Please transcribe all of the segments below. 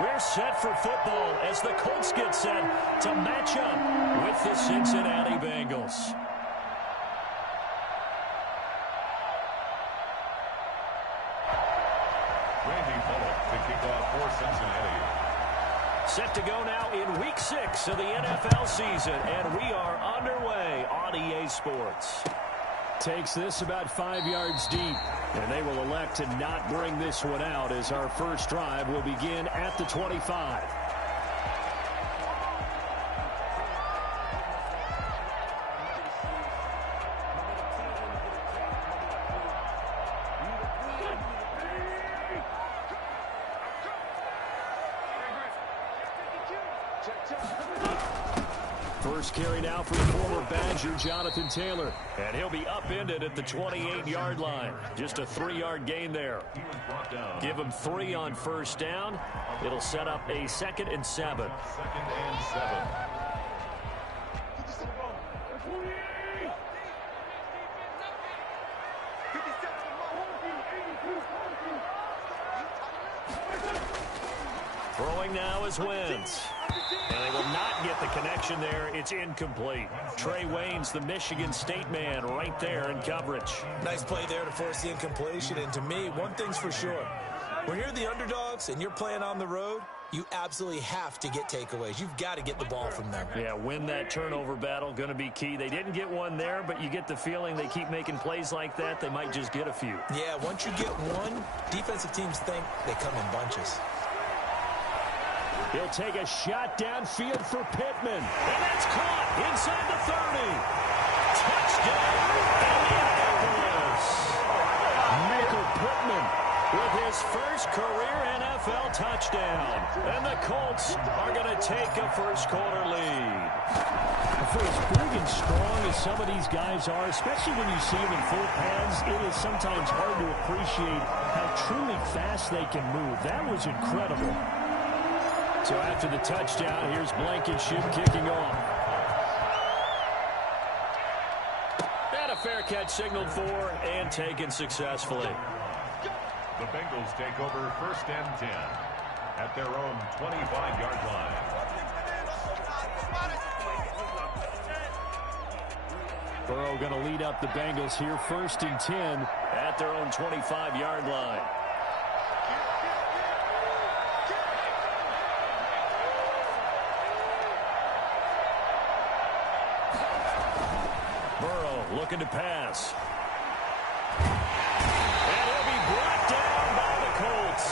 We're set for football as the Colts get set to match up with the Cincinnati Bengals. To kick off for Cincinnati. Set to go now in Week 6 of the NFL season, and we are underway on EA Sports. Takes this about 5 yards deep, and they will elect to not bring this one out as our first drive will begin at the 25. First carry now for the former Badger, Jonathan Taylor. And he'll be upended at the 28-yard line. Just a 3-yard gain there. Give him 3 on first down. It'll set up a 2nd and 7. 2nd and 7. Throwing now is Wentz. And they will not get the connection there. It's incomplete. Trey Waynes, the Michigan State man, right there in coverage. Nice play there to force the incompletion. And to me, one thing's for sure. When you're the underdogs and you're playing on the road, you absolutely have to get takeaways. You've got to get the ball from them. Yeah, win that turnover battle, going to be key. They didn't get one there, but you get the feeling they keep making plays like that, they might just get a few. Yeah, once you get one, defensive teams think they come in bunches. He'll take a shot downfield for Pittman. And that's caught inside the 30. Touchdown, Indianapolis. Michael Pittman with his first career NFL touchdown. And the Colts are going to take a first-quarter lead. For as big and strong as some of these guys are, especially when you see them in full pads, it is sometimes hard to appreciate how truly fast they can move. That was incredible. So after the touchdown, here's Blankenship kicking off. And a fair catch signaled for and taken successfully. The Bengals take over 1st and 10 at their own 25-yard line. Burrow going to lead up the Bengals here, 1st and 10 at their own 25-yard line. Looking to pass. And he'll be brought down by the Colts.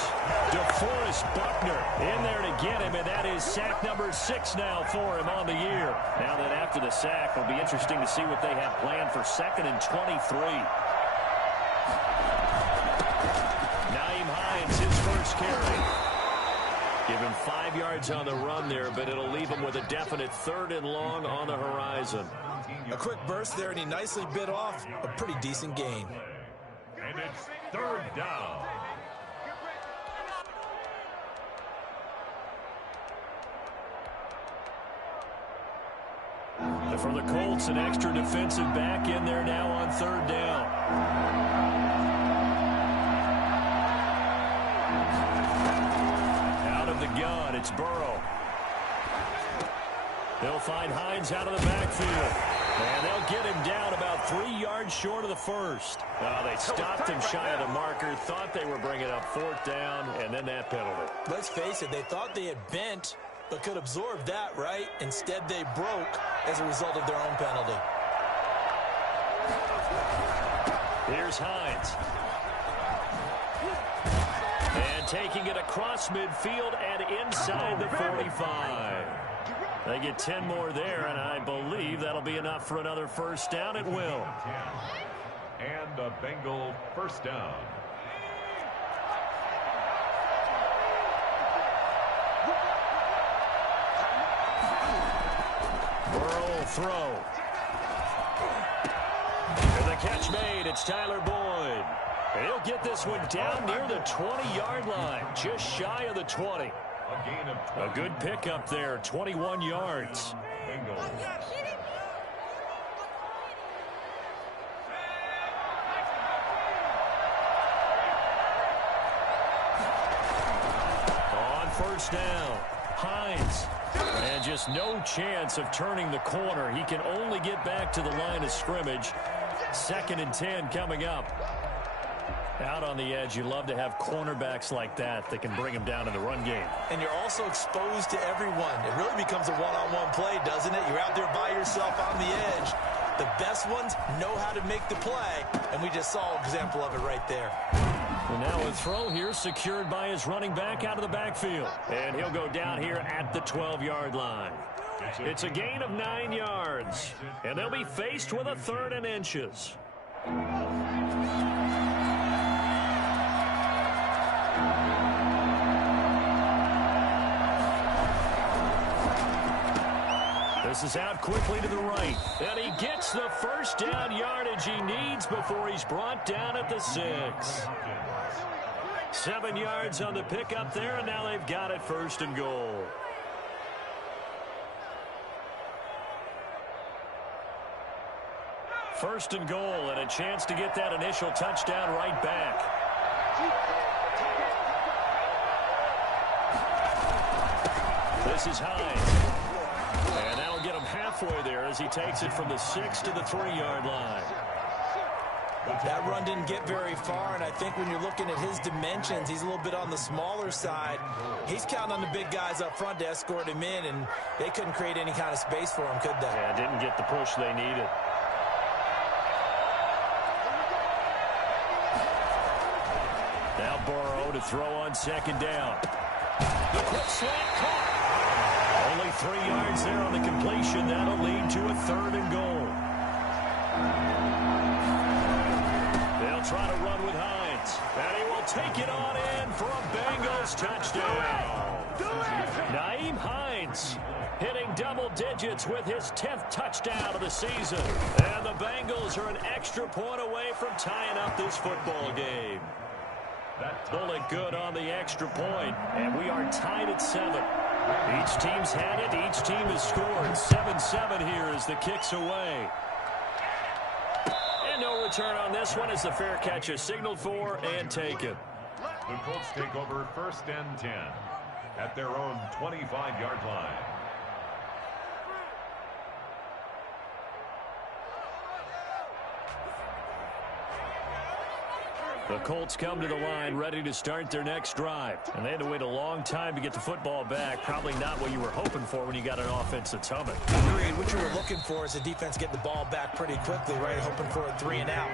DeForest Buckner in there to get him, and that is sack number 6 now for him on the year. Now that after the sack, it'll be interesting to see what they have planned for 2nd and 23. Nyheim Hines, his first carry. Give him 5 yards on the run there, but it'll leave him with a definite 3rd and long on the horizon. A quick burst there, and he nicely bit off a pretty decent gain. And it's 3rd down. For the Colts, an extra defensive back in there now on 3rd down. Out of the gun, it's Burrow. They'll find Hines out of the backfield. And they'll get him down about 3 yards short of the first. They stopped him shy of the marker, thought they were bringing up 4th down, and then that penalty. Let's face it, they thought they had bent, but could absorb that, right? Instead, they broke as a result of their own penalty. Here's Hines. And taking it across midfield and inside the 45. They get 10 more there, and I believe that'll be enough for another first down. It will. And a Bengal first down. Burrow will throw. And the catch made. It's Tyler Boyd. And he'll get this one down near the 20-yard line, just shy of the 20. A good pickup there, 21 yards. On first down. Hines. And just no chance of turning the corner. He can only get back to the line of scrimmage. 2nd and 10 coming up. Out on the edge, you love to have cornerbacks like that can bring him down in the run game. And you're also exposed to everyone. It really becomes a one-on-one play, doesn't it? You're out there by yourself on the edge. The best ones know how to make the play, and we just saw an example of it right there. And now a throw here secured by his running back out of the backfield. And he'll go down here at the 12-yard line. It's a gain of 9 yards, and they'll be faced with a 3rd and inches. This is out quickly to the right, and he gets the first down yardage he needs before he's brought down at the 6. 7 yards on the pickup there, and now they've got it 1st and goal. First and goal, and a chance to get that initial touchdown right back. This is Hines. And that'll get him halfway there as he takes it from the 6 to the 3-yard line. That run didn't get very far, and I think when you're looking at his dimensions, he's a little bit on the smaller side. He's counting on the big guys up front to escort him in, and they couldn't create any kind of space for him, could they? Yeah, didn't get the push they needed. Now Burrow to throw on 2nd down. The quick slant caught. Only 3 yards there on the completion. That'll lead to a 3rd and goal. They'll try to run with Hines. And he will take it on in for a Bengals touchdown. Nyheim Hines hitting double digits with his 10th touchdown of the season. And the Bengals are an extra point away from tying up this football game. Bullet good on the extra point, and we are tied at 7. Each team's had it. Each team has scored. 7-7 here as the kick's away. And no return on this one as the fair catch is signaled for and taken. The Colts take over 1st and 10 at their own 25-yard line. The Colts come to the line ready to start their next drive. And they had to wait a long time to get the football back. Probably not what you were hoping for when you got an offense that's humming. Agreed. What you were looking for is the defense get the ball back pretty quickly, right? Hoping for a 3 and out.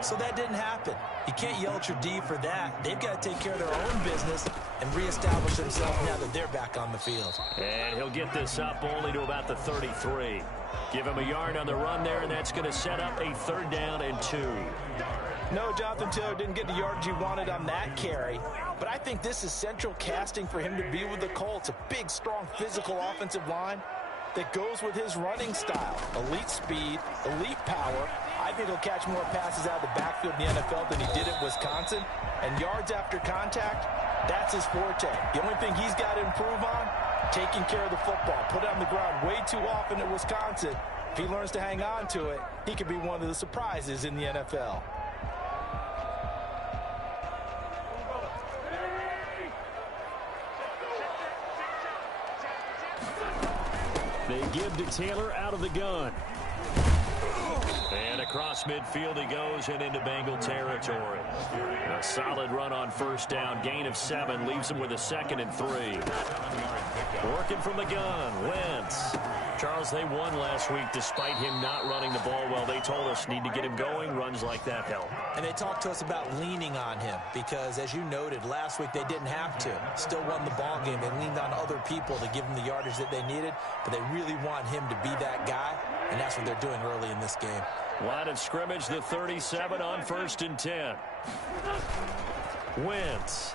So that didn't happen. You can't yell at your D for that. They've got to take care of their own business and reestablish themselves now that they're back on the field. And he'll get this up only to about the 33. Give him a yard on the run there, and that's going to set up a 3rd down and 2. No, Jonathan Taylor didn't get the yardage he wanted on that carry. But I think this is central casting for him to be with the Colts. A big, strong, physical offensive line that goes with his running style. Elite speed, elite power. I think he'll catch more passes out of the backfield in the NFL than he did at Wisconsin. And yards after contact, that's his forte. The only thing he's got to improve on, taking care of the football. Put it on the ground way too often at Wisconsin. If he learns to hang on to it, he could be one of the surprises in the NFL. They give to Taylor out of the gun. And across midfield he goes and into Bengal territory. A solid run on 1st down. Gain of 7 leaves him with a 2nd and 3. Working from the gun, Wentz. Charles, they won last week despite him not running the ball well. They told us need to get him going. Runs like that help. And they talked to us about leaning on him because, as you noted, last week they didn't have to. Still won the ball game. They leaned on other people to give them the yardage that they needed, but they really want him to be that guy, and that's what they're doing early in this game. Line of scrimmage, the 37 on 1st and 10. Wentz.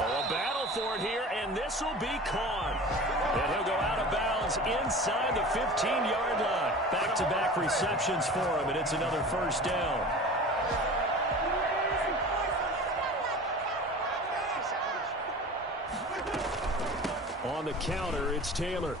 Oh, a battle for it here, and this will be caught. And he'll go out of bounds inside the 15-yard line. Back-to-back receptions for him, and it's another 1st down. On the counter, it's Taylor.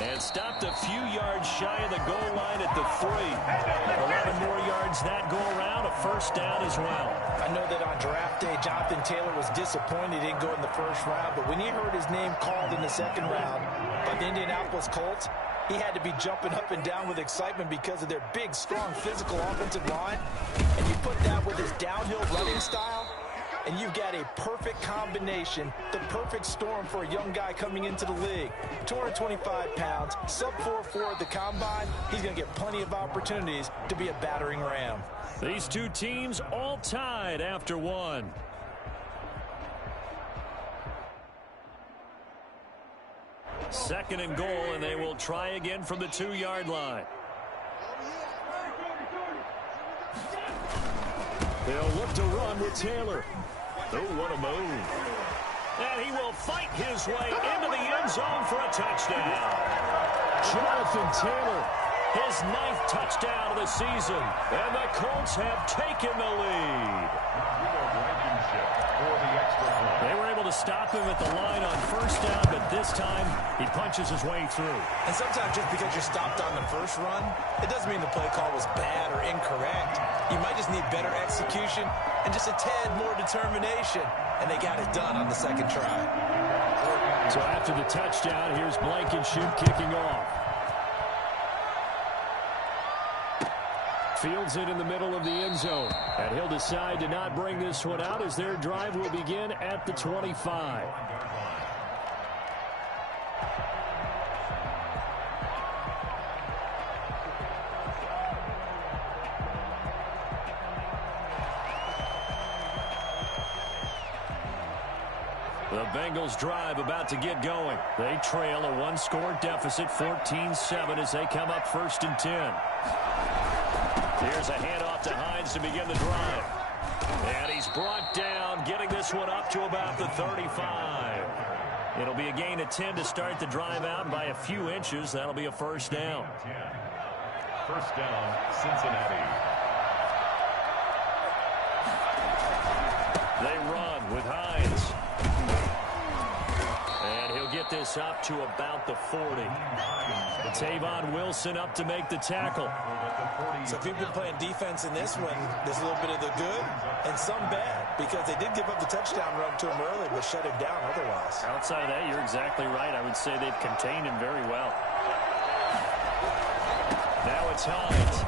And stopped a few yards shy of the goal line at the 3. 11 more yards that go around, a first down as well. I know that on draft day, Jonathan Taylor was disappointed he didn't go in the first round, but when he heard his name called in the second round by the Indianapolis Colts, he had to be jumping up and down with excitement because of their big, strong, physical offensive line. And you put that with his downhill running style, and you've got a perfect combination, the perfect storm for a young guy coming into the league. 225 pounds, sub 4.4 at the combine. He's going to get plenty of opportunities to be a battering ram. These two teams all tied after one. Second and goal, and they will try again from the 2-yard line. They'll look to run with Taylor. Oh, what a move. And he will fight his way into the end zone for a touchdown. Jonathan Taylor, his 9th touchdown of the season. And the Colts have taken the lead. They were able to stop him at the line on first down, but this time he punches his way through. And sometimes just because you're stopped on the first run, it doesn't mean the play call was bad or incorrect. You might just need better execution and just a tad more determination. And they got it done on the second try. So after the touchdown, here's Blankenship kicking off. Fields it in the middle of the end zone. And he'll decide to not bring this one out as their drive will begin at the 25. The Bengals drive about to get going. They trail a one-score deficit, 14-7, as they come up 1st and 10. Here's a handoff to Hines to begin the drive. And he's brought down, getting this one up to about the 35. It'll be a gain of 10 to start the drive out by a few inches. That'll be a first down. First down, Cincinnati. They run with Hines. And he'll get this up to about the 40. Tavon Wilson up to make the tackle. So if you've been playing defense in this one, there's a little bit of the good and some bad, because they did give up the touchdown run to him early, but shut him down otherwise. Outside of that, you're exactly right. I would say they've contained him very well. Now it's Hines.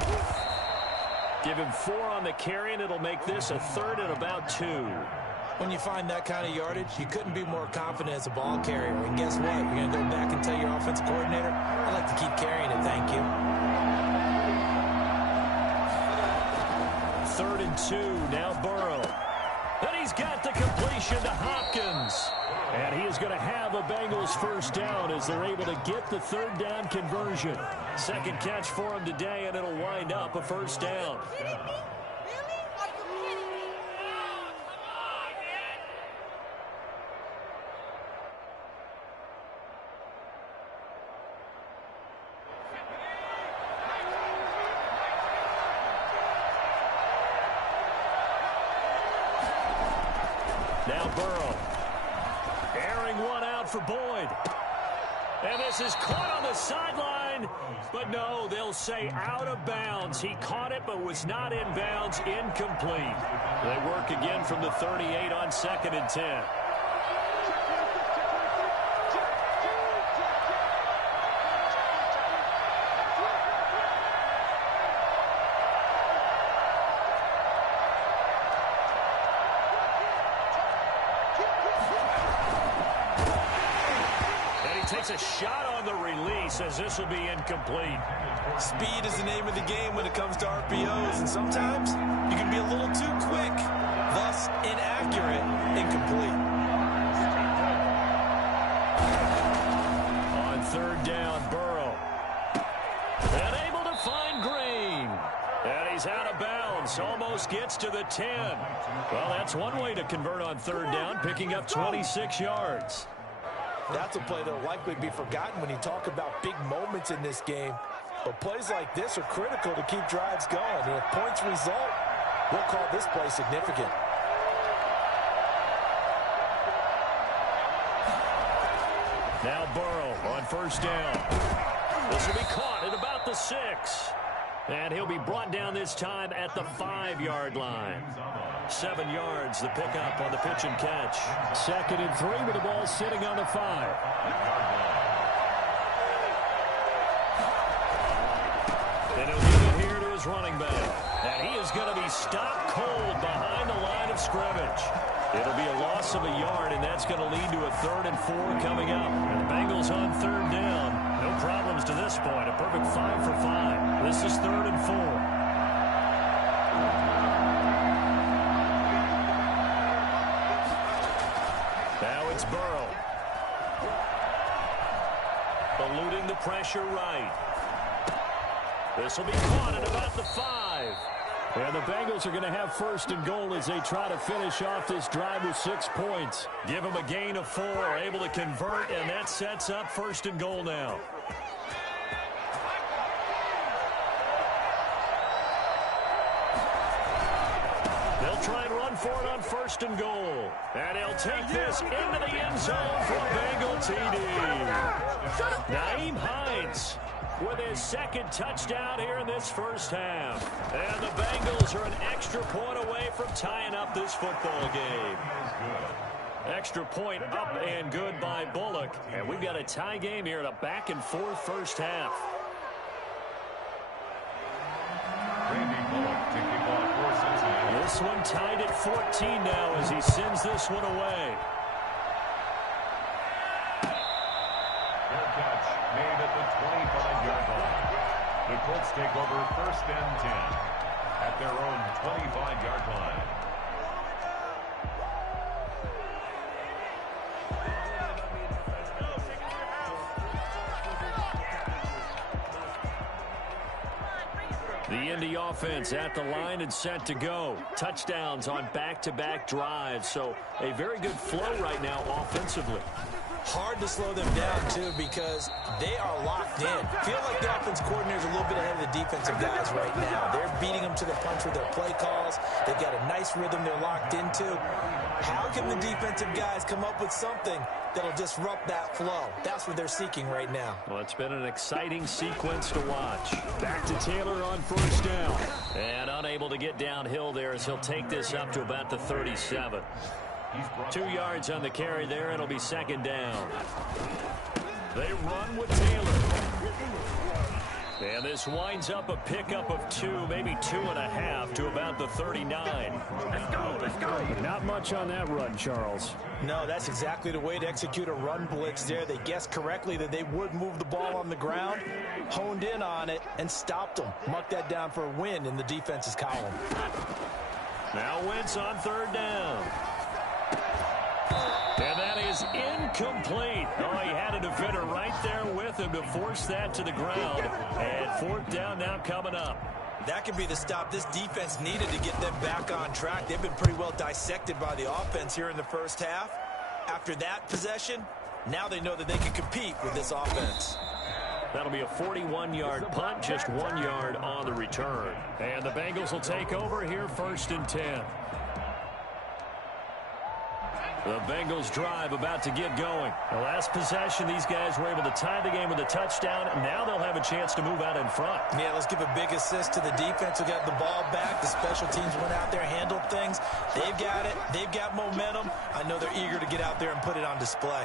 Give him 4 on the carry, and it'll make this a 3rd and about 2. When you find that kind of yardage, you couldn't be more confident as a ball carrier. And guess what? You're going to go back and tell your offensive coordinator, I'd like to keep carrying it, thank you. 3rd and 2, now Burrow. And he's got the completion to Hopkins. And he is going to have a Bengals first down as they're able to get the 3rd down conversion. Second catch for him today, and it'll wind up a first down. Now Burrow. Airing one out for Boyd. And this is caught on the sideline. But no, they'll say out of bounds. He caught it but was not in bounds. Incomplete. They work again from the 38 on 2nd and 10. Takes a shot on the release as this will be incomplete. Speed is the name of the game when it comes to RPOs, and sometimes you can be a little too quick, thus inaccurate, incomplete. On 3rd down, Burrow. And able to find Green. And he's out of bounds. Almost gets to the 10. Well, that's one way to convert on 3rd down, picking up 26 yards. That's a play that will likely be forgotten when you talk about big moments in this game. But plays like this are critical to keep drives going. And if points result, we'll call this play significant. Now Burrow on 1st down. This will be caught at about the 6. And he'll be brought down this time at the 5-yard line. 7 yards, the pickup on the pitch and catch. 2nd and 3 with the ball sitting on the 5. And he'll give it here to his running back. And he is going to be stopped cold behind the line of scrimmage. It'll be a loss of a yard, and that's going to lead to a 3rd and 4 coming up. And the Bengals on 3rd down. No problems to this point. A perfect 5 for 5. This is 3rd and 4. Now it's Burrow. Eluding the pressure right. This will be caught at about the 5. And the Bengals are going to have 1st and goal as they try to finish off this drive with 6 points. Give them a gain of 4, able to convert, and that sets up 1st and goal now. They'll try and run for it on 1st and goal. And he'll take this into the end zone for a Bengal TD. Nyheim Hines with his 2nd touchdown here in this first half. And the Bengals are an extra point away from tying up this football game. Extra point up and good by Bullock. And we've got a tie game here in a back-and-forth first half. This one tied at 14 now as he sends this one away. Catch made at the 25-yard line. The Colts take over 1st and 10 at their own 25-yard line. The Indy offense at the line and set to go. Touchdowns on back-to-back drives, so a very good flow right now offensively. Hard to slow them down, too, because they are locked in. Feel like the offense coordinator is a little bit ahead of the defensive guys right now. They're beating them to the punch with their play calls. They've got a nice rhythm they're locked into. How can the defensive guys come up with something that'll disrupt that flow? That's what they're seeking right now. Well, it's been an exciting sequence to watch. Back to Taylor on 1st down. And unable to get downhill there as he'll take this up to about the 37. 2 yards on the carry there. It'll be 2nd down. They run with Taylor. And this winds up a pickup of 2, maybe 2.5 to about the 39. Let's go. Not much on that run, Charles. No, that's exactly the way to execute a run blitz there. They guessed correctly that they would move the ball on the ground, honed in on it, and stopped them. Mark that down for a win in the defense's column. Now Wentz on 3rd down. And that is incomplete. Oh, he had a defender right there with him to force that to the ground. And 4th down now coming up. That could be the stop this defense needed to get them back on track. They've been pretty well dissected by the offense here in the first half. After that possession, now they know that they can compete with this offense. That'll be a 41-yard punt, just 1 yard on the return. And the Bengals will take over here 1st and 10. The Bengals drive about to get going. The last possession, these guys were able to tie the game with a touchdown. Now they'll have a chance to move out in front. Yeah, let's give a big assist to the defense who got the ball back. The special teams went out there, handled things. They've got it. They've got momentum. I know they're eager to get out there and put it on display.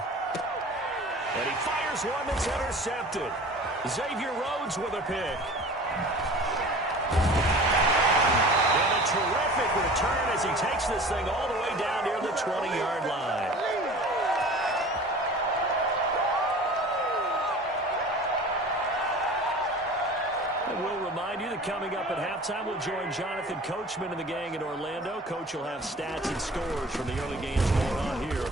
And he fires one that's intercepted. Xavier Rhodes with a pick. And a terrific return as he takes this thing all the way down near the 20-yard line. And we'll remind you that coming up at halftime, we'll join Jonathan Coachman and the gang in Orlando. Coach will have stats and scores from the early games going on here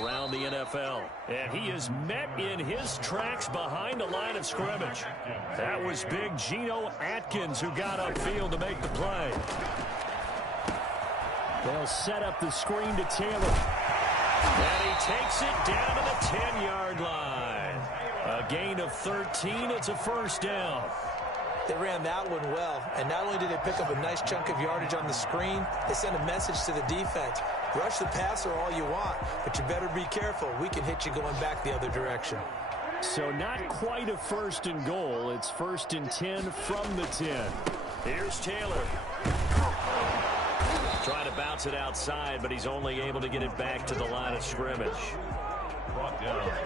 around the NFL. And he is met in his tracks behind the line of scrimmage. That was big Geno Atkins who got upfield to make the play. They'll set up the screen to Taylor. And he takes it down to the 10-yard line. A gain of 13. It's a 1st down. They ran that one well, and not only did they pick up a nice chunk of yardage on the screen, they sent a message to the defense. Rush the passer all you want, but you better be careful. We can hit you going back the other direction. So not quite a first and goal. It's first and 10 from the 10. Here's Taylor. Trying to bounce it outside, but he's only able to get it back to the line of scrimmage.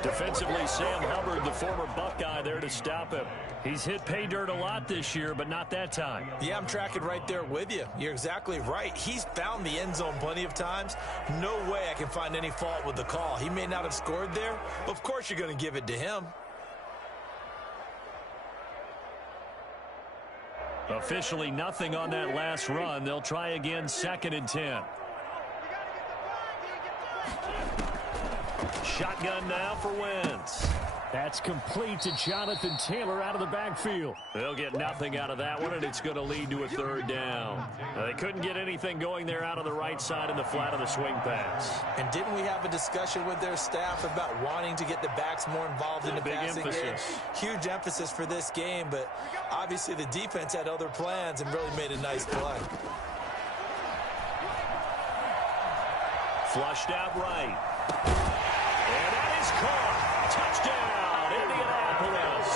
Defensively, Sam Hubbard, the former Buckeye, there to stop him. He's hit pay dirt a lot this year, but not that time. Yeah, I'm tracking right there with you. You're exactly right. He's found the end zone plenty of times. No way I can find any fault with the call. He may not have scored there, but of course you're going to give it to him. Officially nothing on that last run. They'll try again, second and 10. Shotgun now for Wentz. That's complete to Jonathan Taylor out of the backfield. They'll get nothing out of that one, and it's going to lead to a third down. They couldn't get anything going there out of the right side in the flat of the swing pass. And didn't we have a discussion with their staff about wanting to get the backs more involved in the passing game? Huge emphasis for this game, but obviously the defense had other plans and really made a nice play. Flushed out right. And that is caught. Touchdown, Indianapolis.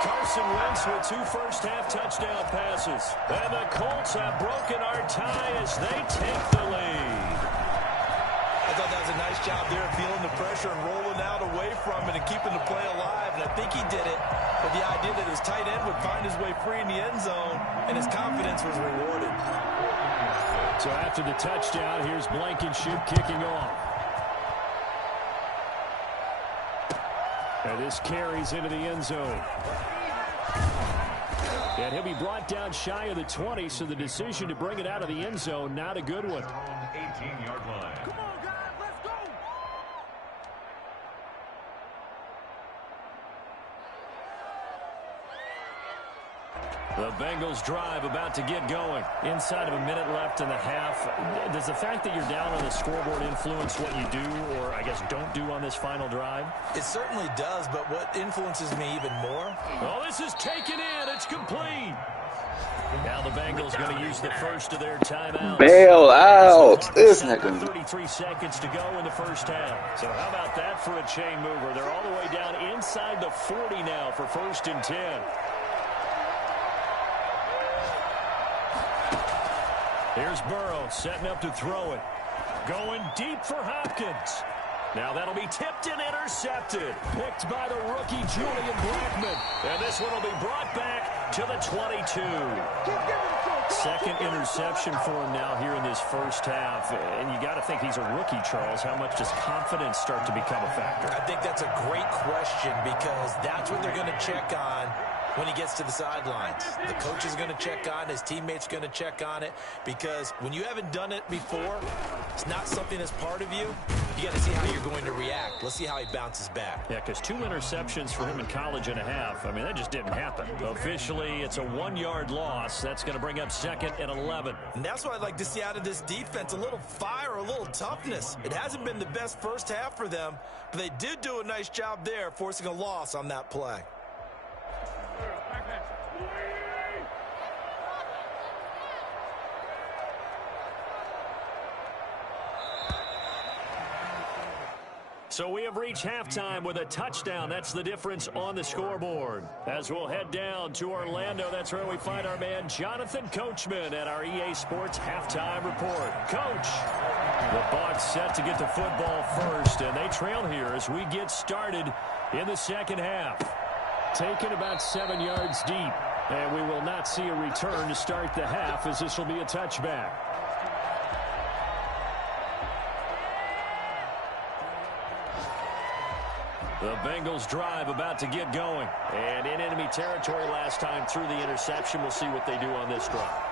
Carson Wentz with 2 first-half touchdown passes. And the Colts have broken our tie as they take the lead. I thought that was a nice job there of feeling the pressure and rolling out away from it and keeping the play alive. And I think he did it with the idea that his tight end would find his way free in the end zone, and his confidence was rewarded. So after the touchdown, here's Blankenship kicking off. And this carries into the end zone. And he'll be brought down shy of the 20, so the decision to bring it out of the end zone, not a good one. 18-yard line. Come on, guys, let's go. The Bengals drive about to get going. Inside of a minute left in the half. Does the fact that you're down on the scoreboard influence what you do, or I guess don't do on this final drive? It certainly does, but what influences me even more? Oh, this is taken in. It's complete. Now the Bengals going to use the first of their timeouts. Bail out. This nigga. 33 seconds to go in the first half. So how about that for a chain mover? They're all the way down inside the 40 now for first and 10. Here's Burrow setting up to throw it. Going deep for Hopkins. Now that'll be tipped and intercepted. Picked by the rookie Julian Blackmon. And this one will be brought back to the 22. Second interception for him now here in this first half. And you got to think he's a rookie, Charles. How much does confidence start to become a factor? I think that's a great question, because that's what they're going to check on when he gets to the sidelines. The coach is going to check on it. His teammates are going to check on it, because when you haven't done it before, it's not something that's part of you. You got to see how you're going to react. Let's see how he bounces back. Yeah, because 2 interceptions for him in college and a half. I mean, that just didn't happen. Officially, it's a 1-yard loss. That's going to bring up second and 11. And that's what I'd like to see out of this defense, a little fire, a little toughness. It hasn't been the best first half for them, but they did do a nice job there, forcing a loss on that play. So we have reached halftime with a touchdown. That's the difference on the scoreboard. As we'll head down to Orlando, that's where we find our man Jonathan Coachman at our EA Sports Halftime Report. Coach, the Bucs set to get the football first, and they trail here as we get started in the second half. Taken about 7 yards deep, and we will not see a return to start the half, as this will be a touchback. The Bengals drive about to get going. And in enemy territory last time through the interception. We'll see what they do on this drive.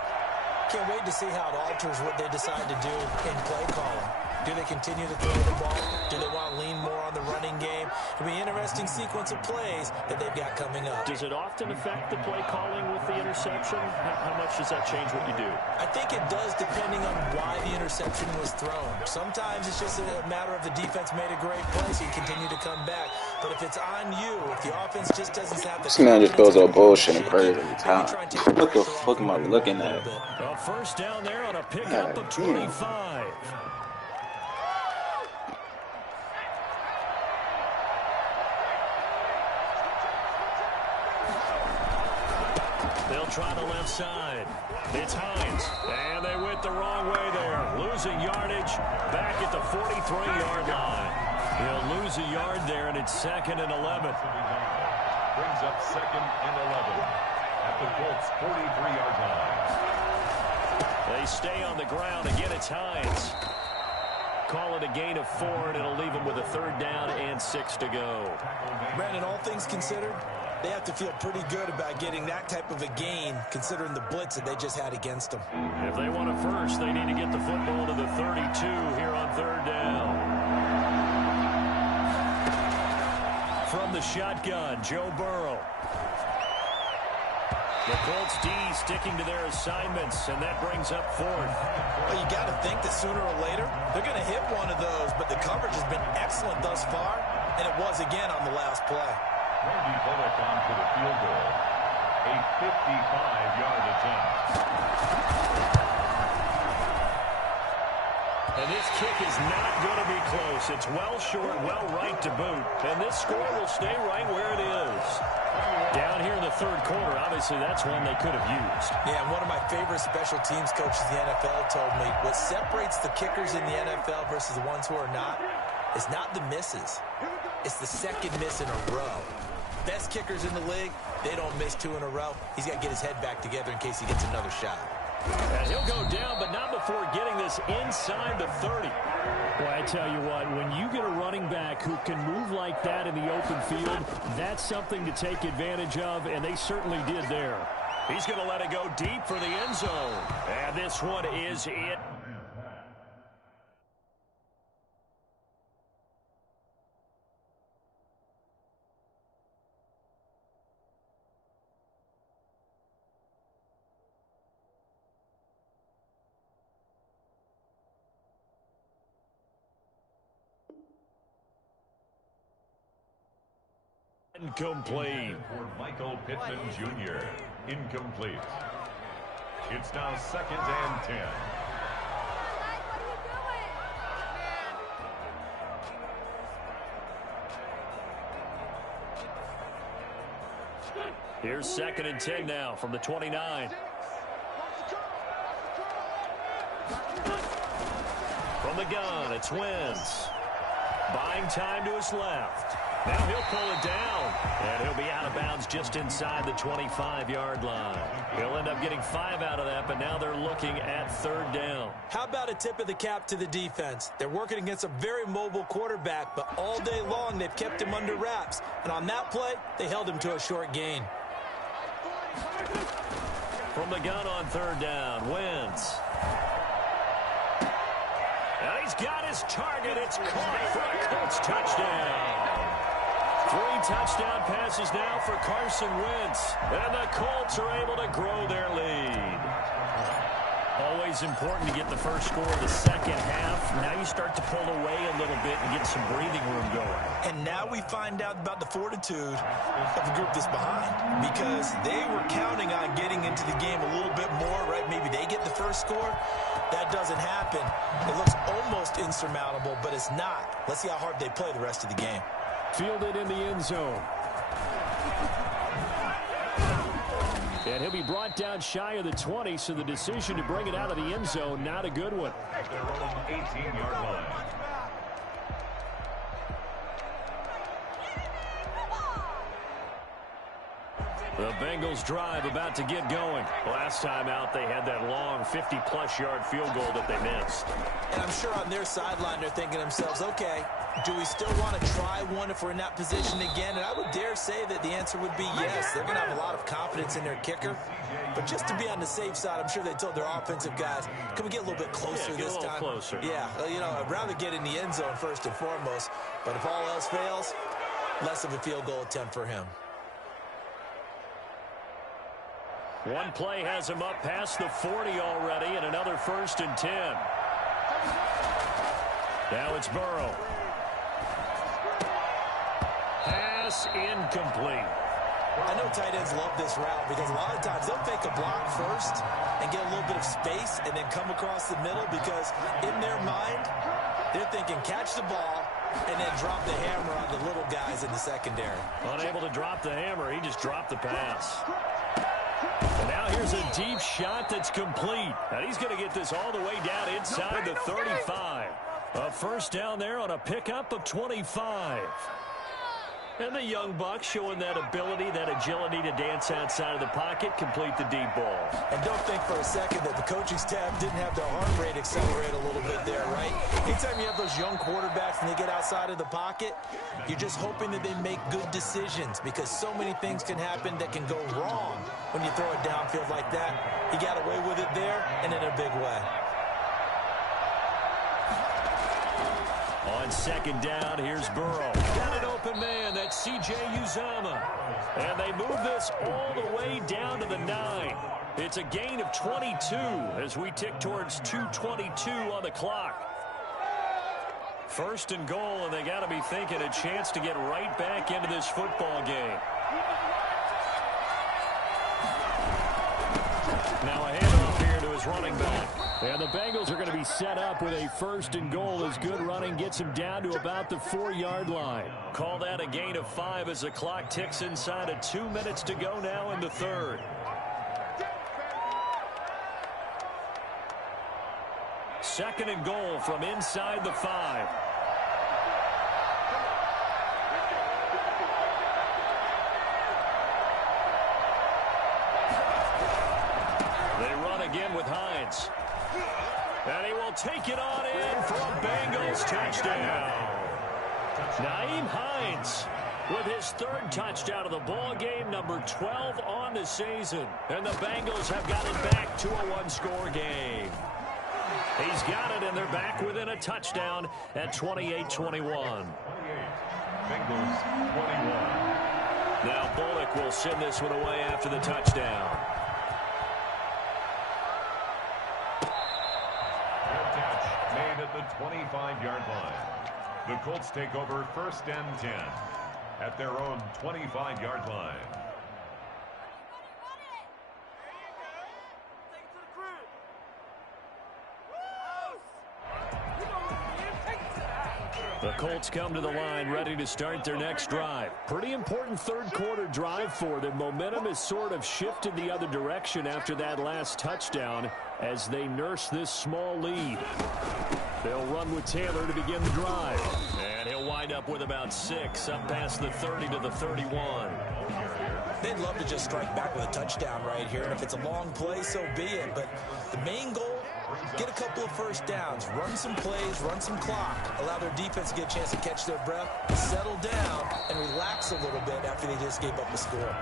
Can't wait to see how it alters what they decide to do in play calling. Do they continue to throw the ball? Do they want to lean more on the running game? It'll be an interesting sequence of plays that they've got coming up. Does it often affect the play calling with the interception? How much does that change what you do? I think it does, depending on why the interception was thrown. Sometimes it's just a matter of the defense made a great play, so you continue to come back. But if it's on you, if the offense just doesn't have the... This man just goes all bullshit and crazy every time. What the fuck am I looking at? A first down there on a pickup of 25. try the left side. It's Hines. And they went the wrong way there. Losing yardage back at the 43-yard line. He'll lose a yard there, and it's 2nd and 11. Brings up 2nd and 11 at the Colts' 43-yard line. They stay on the ground. Again, it's Hines. Call it a gain of 4, and it'll leave them with a 3rd down and 6 to go. Brandon, all things considered, they have to feel pretty good about getting that type of a gain, considering the blitz that they just had against them. If they want a first, they need to get the football to the 32 here on 3rd down. From the shotgun, Joe Burrow. The Colts D sticking to their assignments, and that brings up 4th. Well, you got to think that sooner or later they're going to hit one of those, but the coverage has been excellent thus far, and it was again on the last play. Randy Bullock on for the field goal. A 55-yard attempt. And this kick is not going to be close. It's well short, well right to boot. And this score will stay right where it is. Down here in the 3rd quarter, obviously that's one they could have used. Yeah, and one of my favorite special teams coaches in the NFL told me what separates the kickers in the NFL versus the ones who are not is not the misses. It's the 2nd miss in a row. Best kickers in the league, they don't miss 2 in a row. He's got to get his head back together in case he gets another shot. And he'll go down, but not before getting this inside the 30. Well, I tell you what, when you get a running back who can move like that in the open field, that's something to take advantage of, and they certainly did there. He's going to let it go deep for the end zone. And this one is it. Incomplete. For Michael Pittman Jr. Incomplete. It's now 2nd and 10. Here's 2nd and 10 now from the 29. From the gun, it's Wentz. Buying time to his left. Now he'll pull it down, and he'll be out of bounds just inside the 25-yard line. He'll end up getting 5 out of that, but now they're looking at 3rd down. How about a tip of the cap to the defense? They're working against a very mobile quarterback, but all day long they've kept him under wraps. And on that play, they held him to a short gain. From the gun on 3rd down, Wentz. And he's got his target. It's caught for a Colts touchdown. 3 touchdown passes now for Carson Wentz. And the Colts are able to grow their lead. Always important to get the first score of the second half. Now you start to pull away a little bit and get some breathing room going. And now we find out about the fortitude of the group that's behind, because they were counting on getting into the game a little bit more, right? Maybe they get the first score. That doesn't happen. It looks almost insurmountable, but it's not. Let's see how hard they play the rest of the game. Fielded in the end zone. And he'll be brought down shy of the 20, so the decision to bring it out of the end zone, not a good one. At their own 18-yard line. The Bengals drive about to get going. Last time out, they had that long 50-plus yard field goal that they missed. And I'm sure on their sideline they're thinking to themselves, okay, do we still want to try one if we're in that position again? And I would dare say that the answer would be yes. They're going to have a lot of confidence in their kicker. But just to be on the safe side, I'm sure they told their offensive guys, can we get a little bit closer this time? Closer. Yeah, you know, I'd rather get in the end zone first and foremost. But if all else fails, less of a field goal attempt for him. One play has him up past the 40 already, and another 1st and 10. Now it's Burrow. Pass incomplete. I know tight ends love this route because a lot of times they'll fake a block first and get a little bit of space and then come across the middle, because in their mind, they're thinking catch the ball and then drop the hammer on the little guys in the secondary. Unable to drop the hammer, he just dropped the pass. And now Now here's a deep shot that's complete. And he's going to get this all the way down inside the 35. A first down there on a pickup of 25. And the young buck showing that ability, that agility to dance outside of the pocket, complete the deep ball. And don't think for a second that the coaching staff didn't have their heart rate accelerate a little bit there, right? Anytime you have those young quarterbacks and they get outside of the pocket, you're just hoping that they make good decisions because so many things can happen that can go wrong when you throw it downfield like that. He got away with it there and in a big way. On second down, here's Burrow. Got an open man. That's C.J. Uzomah. And they move this all the way down to the 9. It's a gain of 22 as we tick towards 2:22 on the clock. First and goal, and they got to be thinking a chance to get right back into this football game. Now a handoff here to his running back. And the Bengals are going to be set up with a first and goal as good running gets him down to about the 4-yard line. Call that a gain of 5 as the clock ticks inside of 2 minutes to go now in the third. Second and goal from inside the 5. They run again with Hines. And he will take it on in for a Bengals touchdown. Nyheim Hines with his third touchdown of the ball game, number 12 on the season. And the Bengals have got it back to a one-score game. He's got it, and they're back within a touchdown at 28-21. 28. Bengals 21. Now Bullock will send this one away after the touchdown. Made at the 25-yard line. The Colts take over first and 10 at their own 25-yard line. The Colts come to the line ready to start their next drive. Pretty important third quarter drive for them. Momentum has sort of shifted the other direction after that last touchdown as they nurse this small lead. They'll run with Taylor to begin the drive. And he'll wind up with about 6 up past the 30 to the 31. They'd love to just strike back with a touchdown right here. And if it's a long play, so be it. But the main goal, get a couple of first downs, run some plays, run some clock, allow their defense to get a chance to catch their breath, settle down, and relax a little bit after they just gave up a score.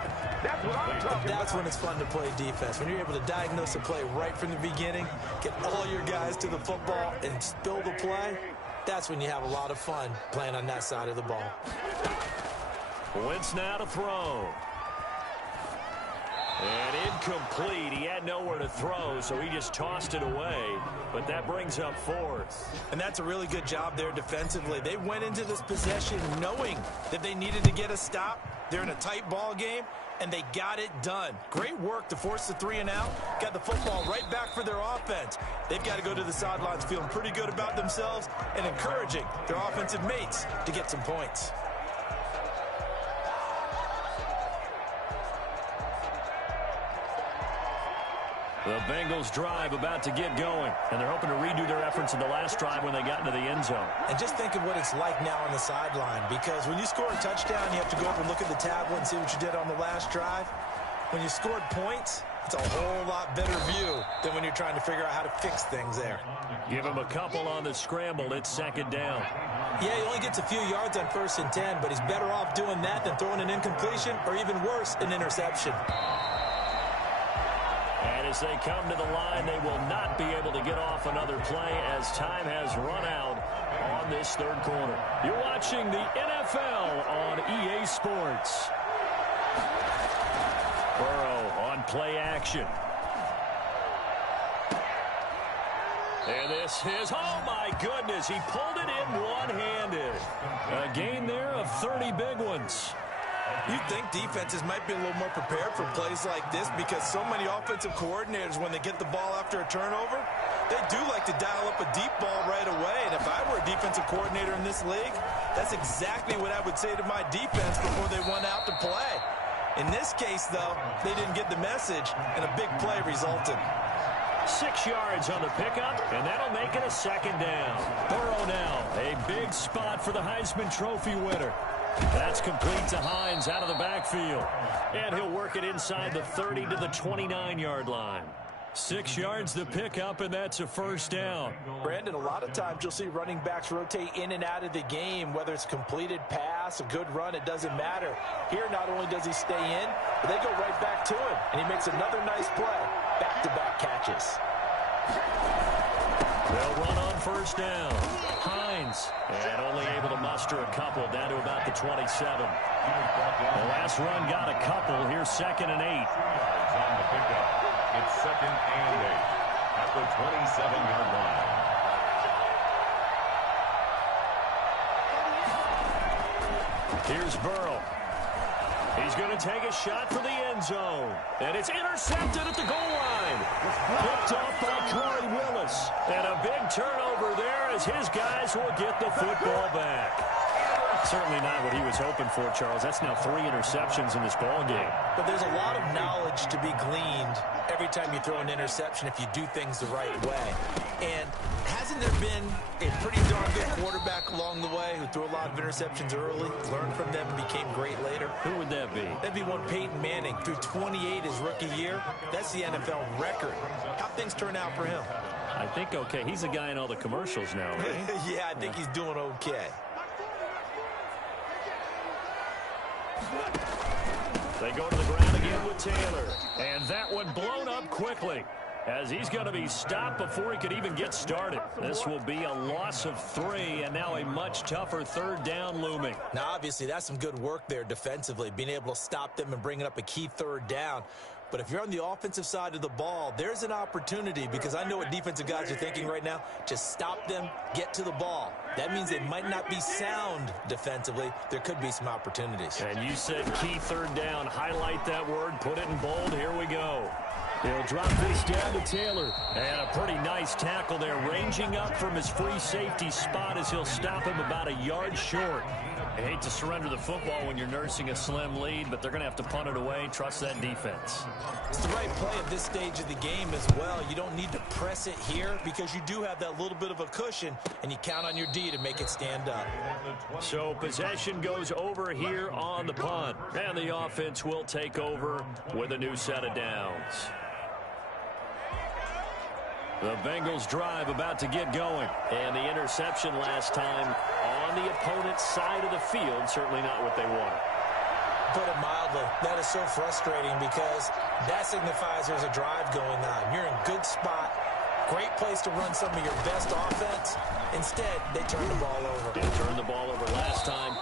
That's when it's fun to play defense. When you're able to diagnose a play right from the beginning, get all your guys to the football, and spill the play, that's when you have a lot of fun playing on that side of the ball. Wentz now to throw. And incomplete. He had nowhere to throw, so he just tossed it away. But that brings up 4th. And that's a really good job there defensively. They went into this possession knowing that they needed to get a stop. They're in a tight ball game, and they got it done. Great work to force the 3 and out. Got the football right back for their offense. They've got to go to the sidelines feeling pretty good about themselves and encouraging their offensive mates to get some points. The Bengals drive about to get going, and they're hoping to redo their efforts in the last drive when they got into the end zone. And just think of what it's like now on the sideline, because when you score a touchdown, you have to go up and look at the tablet and see what you did on the last drive. When you scored points, it's a whole lot better view than when you're trying to figure out how to fix things there. Give him a couple on the scramble. It's second down. Yeah, he only gets a few yards on 1st and 10, but he's better off doing that than throwing an incompletion or even worse, an interception. And as they come to the line, they will not be able to get off another play as time has run out on this third quarter. You're watching the NFL on EA Sports. Burrow on play action. And this is, oh my goodness, he pulled it in one-handed. A gain there of 30 big ones. You'd think defenses might be a little more prepared for plays like this because so many offensive coordinators, when they get the ball after a turnover, they do like to dial up a deep ball right away. And if I were a defensive coordinator in this league, that's exactly what I would say to my defense before they went out to play. In this case, though, they didn't get the message, and a big play resulted. 6 yards on the pickup, and that'll make it a second down. Burrow now, a big spot for the Heisman Trophy winner. That's complete to Hines out of the backfield. And he'll work it inside the 30 to the 29-yard line. 6 yards to pick up, and that's a first down. Brandon, a lot of times you'll see running backs rotate in and out of the game, whether it's a completed pass, a good run, it doesn't matter. Here, not only does he stay in, but they go right back to him, and he makes another nice play. Back-to-back catches. They'll run on first down. Hines, and only able to muster a couple, down to about the 27. The last run got a couple. Here's 2nd and 8. On the pickup. It's 2nd and 8 at the 27-yard line. Here's Burrow. He's going to take a shot for the end zone. And it's intercepted at the goal line. Picked off by Corey Willis. And a big turnover there as his guys will get the football back. Certainly not what he was hoping for, Charles. That's now 3 interceptions in this ball game. But there's a lot of knowledge to be gleaned every time you throw an interception if you do things the right way. And hasn't there been a pretty darn good quarterback along the way who threw a lot of interceptions early, learned from them, and became great later? Who would that be? That'd be one Peyton Manning. Threw 28 his rookie year. That's the NFL record. How'd things turn out for him? I think okay. He's the guy in all the commercials now, right? Yeah, I think he's doing okay. They go to the ground again with Taylor. And that one blown up quickly as he's going to be stopped before he could even get started. This will be a loss of 3, and now a much tougher 3rd down looming. Now, obviously, that's some good work there defensively, being able to stop them and bringing up a key 3rd down. But if you're on the offensive side of the ball, there's an opportunity, because I know what defensive guys are thinking right now. Just stop them, get to the ball. That means they might not be sound defensively. There could be some opportunities. And you said key 3rd down. Highlight that word. Put it in bold. Here we go. He'll drop this down to Taylor. And a pretty nice tackle there, ranging up from his free safety spot as he'll stop him about a yard short. I hate to surrender the football when you're nursing a slim lead, but they're going to have to punt it away. Trust that defense. It's the right play at this stage of the game as well. You don't need to press it here because you do have that little bit of a cushion, and you count on your D to make it stand up. So possession goes over here on the punt, and the offense will take over with a new set of downs. The Bengals drive about to get going. And the interception last time on the opponent's side of the field, certainly not what they wanted. Put it mildly, that is so frustrating because that signifies there's a drive going on. You're in good spot, great place to run some of your best offense. Instead, they turn the ball over. They turned the ball over last time.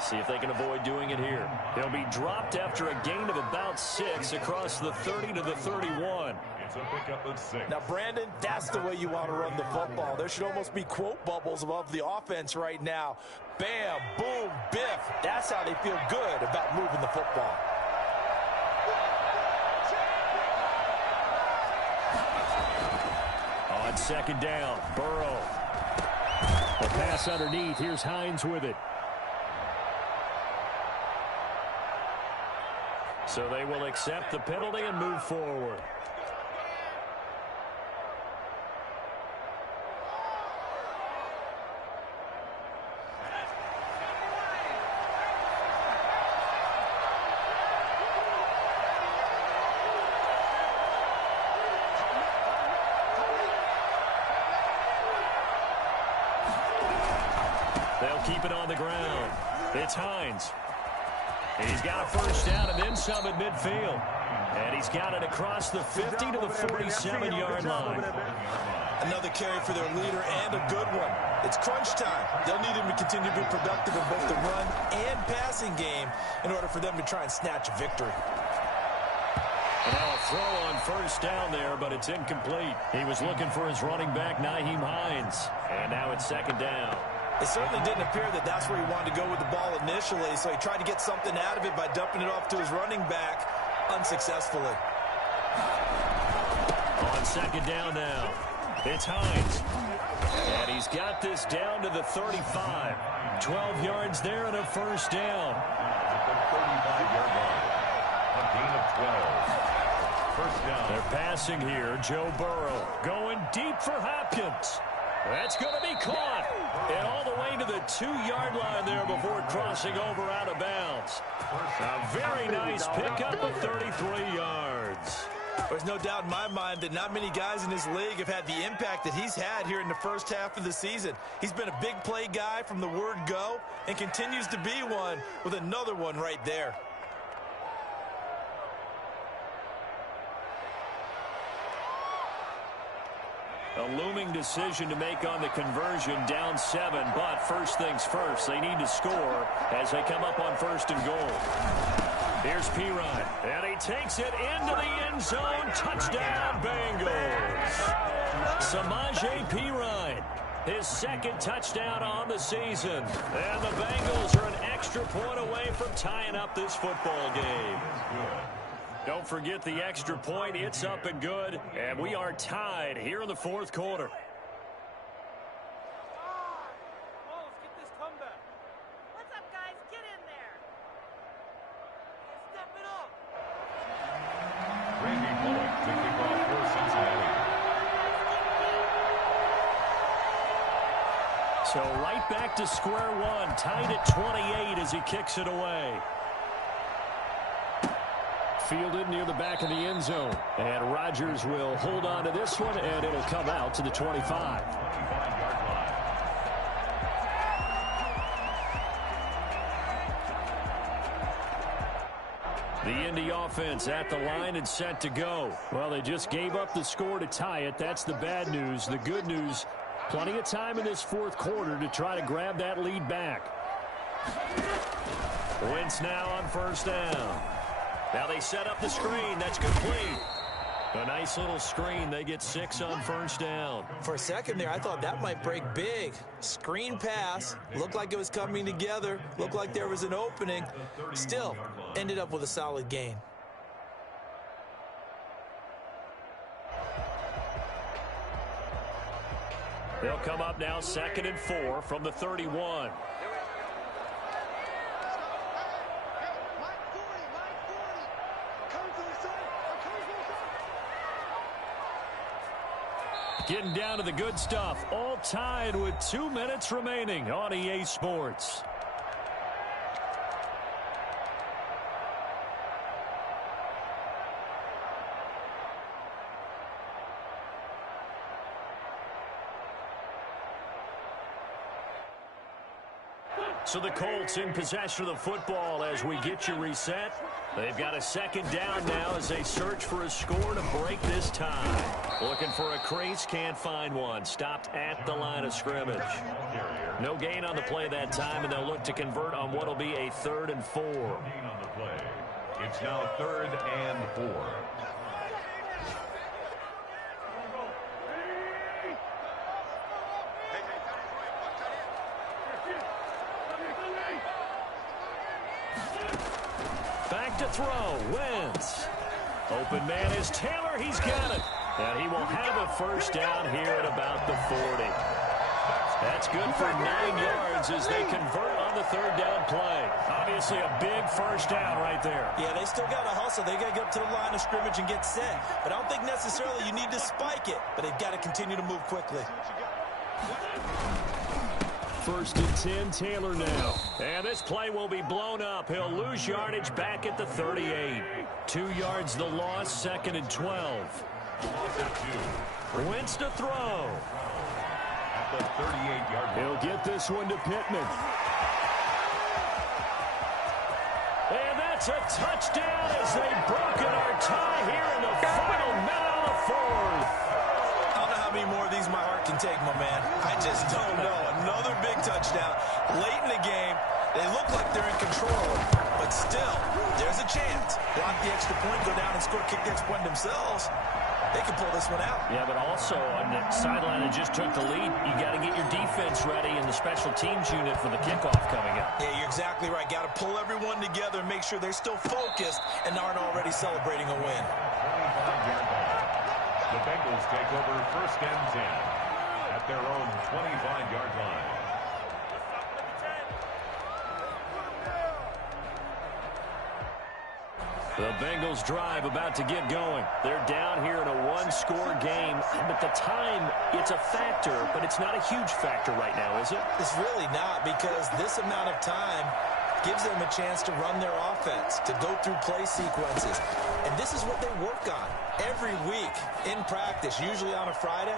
See if they can avoid doing it here. He'll be dropped after a gain of about 6 across the 30 to the 31. It's a pickup of 6. Now, Brandon, that's the way you want to run the football. There should almost be quote bubbles above the offense right now. Bam, boom, biff. That's how they feel good about moving the football. On 2nd down, Burrow. The pass underneath. Here's Hines with it. So they will accept the penalty and move forward. They'll keep it on the ground. It's Hines. He's got a first down and then some at midfield. And he's got it across the 50 to the 47-yard line. Another carry for their leader and a good one. It's crunch time. They'll need him to continue to be productive in both the run and passing game in order for them to try and snatch a victory. Now a throw on first down there, but it's incomplete. He was looking for his running back, Nyheim Hines. And now it's 2nd down. It certainly didn't appear that that's where he wanted to go with the ball initially, so he tried to get something out of it by dumping it off to his running back unsuccessfully. On 2nd down now, it's Hines. And he's got this down to the 35. 12 yards there and a first down. At the 35-yard line. A gain of 12. First down. They're passing here. Joe Burrow going deep for Hopkins. That's going to be caught. And all the way to the 2-yard line there before crossing over out of bounds. A very nice pickup of 33 yards. There's no doubt in my mind that not many guys in this league have had the impact that he's had here in the first half of the season. He's been a big play guy from the word go and continues to be one with another one right there. A looming decision to make on the conversion, down 7, but first things first, they need to score as they come up on 1st and goal. Here's Pirine, and he takes it into the end zone. Touchdown, Bengals. Samaje Pirine, his 2nd touchdown on the season. And the Bengals are an extra point away from tying up this football game. Don't forget the extra point. It's up and good, and we are tied here in the 4th quarter. So right back to square one, tied at 28 as he kicks it away. Fielded near the back of the end zone. And Rodgers will hold on to this one, and it'll come out to the 25. 25-yard line. The Indy offense at the line and set to go. Well, they just gave up the score to tie it. That's the bad news. The good news, plenty of time in this 4th quarter to try to grab that lead back. Wentz now on 1st down. Now they set up the screen. That's complete. A nice little screen. They get 6 on 1st down. For a second there, I thought that might break big. Screen pass. Looked like it was coming together. Looked like there was an opening. Still, ended up with a solid gain. They'll come up now 2nd and 4 from the 31. Getting down to the good stuff. All tied with 2 minutes remaining on EA Sports. So the Colts in possession of the football as we get you reset. They've got a 2nd down now as they search for a score to break this tie. Looking for a crease, can't find one. Stopped at the line of scrimmage. No gain on the play that time, and they'll look to convert on what will be a 3rd and 4. Gain on the play. It's now 3rd and 4. To throw, Wentz. Open man is Taylor. He's got it. And he will have a 1st down here at about the 40. That's good for 9 yards as they convert on the 3rd down play. Obviously a big 1st down right there. Yeah, they still got to hustle. They got to get up to the line of scrimmage and get set. But I don't think necessarily you need to spike it. But they've got to continue to move quickly. 1st and 10, Taylor now. And this play will be blown up. He'll lose yardage back at the 38. 2 yards the loss, 2nd and 12. Wentz to throw. At the 38-yard line. He'll get this one to Pittman. And that's a touchdown as they've broken our tie here in the final minute of the 4th. I don't know how many more of these my heart can take, my man. I just don't know. Another big touchdown. Late in the game, they look like they're in control. But still, there's a chance. Block the extra point, go down and score, kick the extra point themselves. They can pull this one out. Yeah, but also on the sideline that just took the lead, you got to get your defense ready in the special teams unit for the kickoff coming up. Yeah, you're exactly right. Got to pull everyone together and make sure they're still focused and aren't already celebrating a win. 25-yard line. The Bengals take over 1st and 10. At their own 25-yard line. The Bengals drive about to get going. They're down here in a one-score game. But the time, it's a factor, but it's not a huge factor right now, is it? It's really not, because this amount of time gives them a chance to run their offense, to go through play sequences. And this is what they work on every week in practice, usually on a Friday.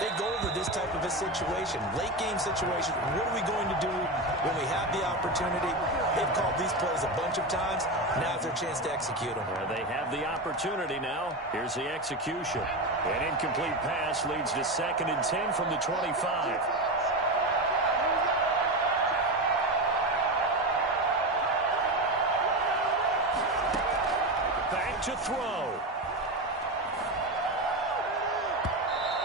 They go over this type of a situation, late game situation. What are we going to do when we have the opportunity? They've called these plays a bunch of times. Now's their chance to execute them. They have the opportunity now. Here's the execution. An incomplete pass leads to 2nd and 10 from the 25. Back to throw.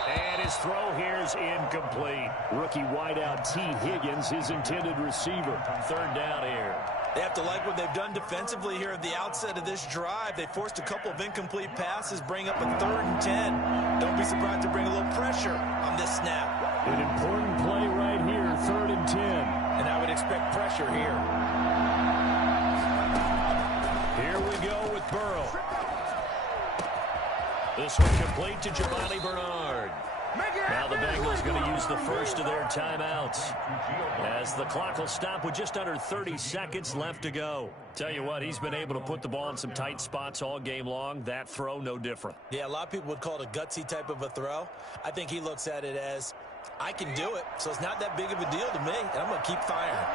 And his throw here is incomplete. Rookie wideout T. Higgins, his intended receiver. 3rd down here. They have to like what they've done defensively here at the outset of this drive. They forced a couple of incomplete passes, bring up a 3rd and 10. Don't be surprised to bring a little pressure on this snap. An important play right here, 3rd and 10. And I would expect pressure here. Here we go with Burrow. This one complete to Giovanni Bernard. Now the Bengals going to use the first of their timeouts, as the clock will stop with just under 30 seconds left to go. Tell you what, he's been able to put the ball in some tight spots all game long. That throw, no different. Yeah, a lot of people would call it a gutsy type of a throw. I think he looks at it as, I can do it, so it's not that big of a deal to me, and I'm going to keep firing.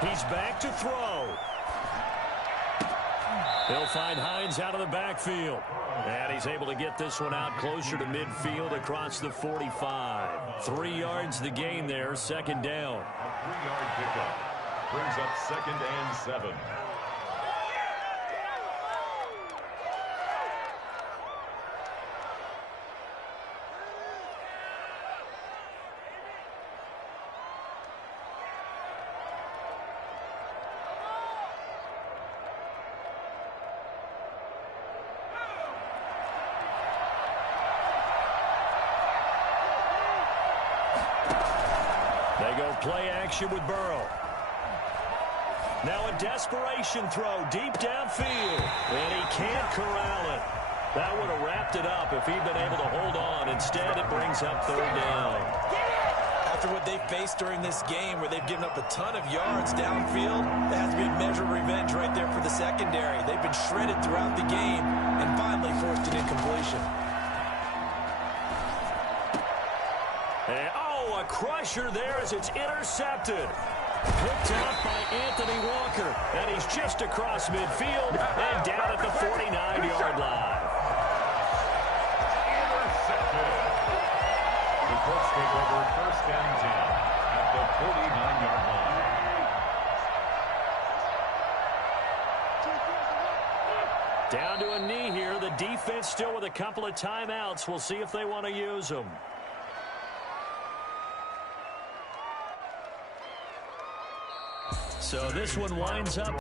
He's back to throw. He'll find Hines out of the backfield. And he's able to get this one out closer to midfield across the 45. 3 yards the gain there, 2nd down. A 3-yard pickup brings up 2nd and 7. They go play action with Burrow. Now a desperation throw deep downfield. And he can't corral it. That would have wrapped it up if he'd been able to hold on. Instead, it brings up 3rd down. After what they faced during this game, where they've given up a ton of yards downfield, that has to be a measure of revenge right there for the secondary. They've been shredded throughout the game and finally forced an incompletion. A crusher there as it's intercepted. Picked off by Anthony Walker. And he's just across midfield and down at the 49-yard line. Intercepted. The Colts take over 1st and 10 at the 49-yard line. Down to a knee here. The defense still with a couple of timeouts. We'll see if they want to use them. So this one winds up